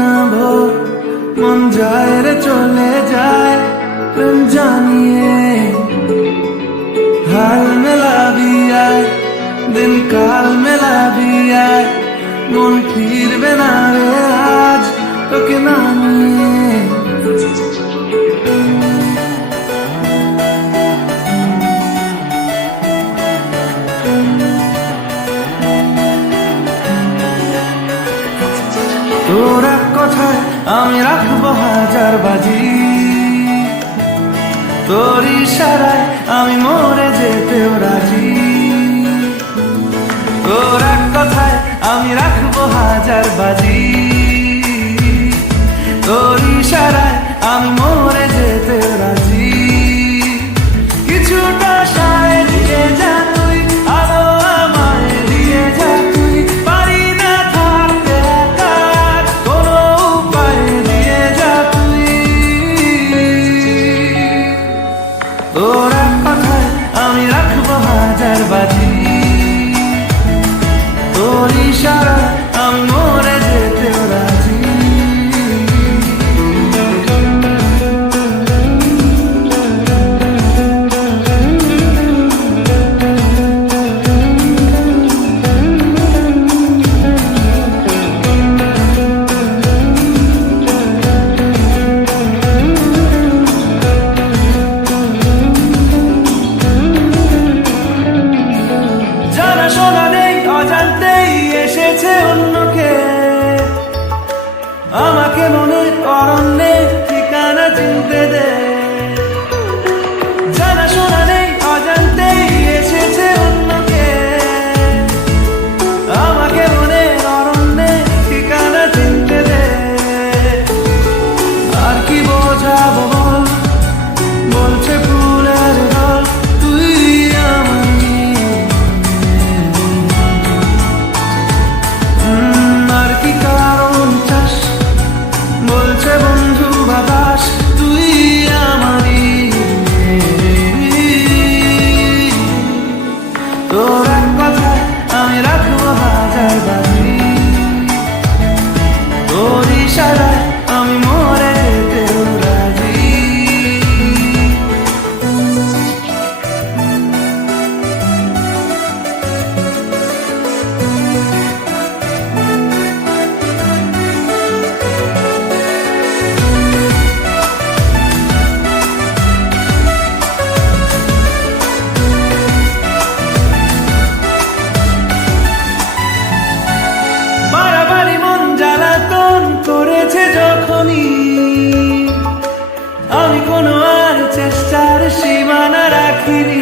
না ভোর, মন যায় রে চলে যায় প্রেম জানিয়ে। हाल मिला भी आए, दिन काल मिला भी आए, मन फिर बिना रे आज तो के नानिए। তোর এক কথায় আমি রাখবো হাজার বাজি, তোর ইশারায় আমি মরে যেতেও রাজি। তোর এক কথায় আমি রাখবো হাজার বাজি, তোর ইশারায় আমি মরে যেতেও রাজি। কিছুটা সায় দিয়ে যা তুই, আলো আমায় দিয়ে যা তুই, পারি না থাকতে একা, কোনো উপায় দিয়ে যা তুই। তোর এক কথায় আমি রাখবো হাজার বাজি, তোর ইশারায় আমি মরে যেতেও রাজি। জানাশোনা নেই, অজান্তেই এসেছে অন্যকে, আমাকে মনের অরণ্যে ঠিকানা চিনতে দে। জানাশোনা নেই, অজান্তেই এসেছে অন্যকে, আমাকে মনের অরণ্যে ঠিকানা চিনতে দে। আর কি বোঝাবো বল, বলছে ফুলের দল, তুই আমারই। আর কি কারণ চাস, বলছে বন্ধু বাতাস, তুই আমারই। তোর এক কথায় আমি রাখবো হাজার বাজি, তোর ইশারায় আমি মরে যেতেও রাজি। বাড়াবাড়ি মন জ্বালাতন করেছে যখনই, আমি কোনো আর চেষ্টার সীমানা রাখিনি।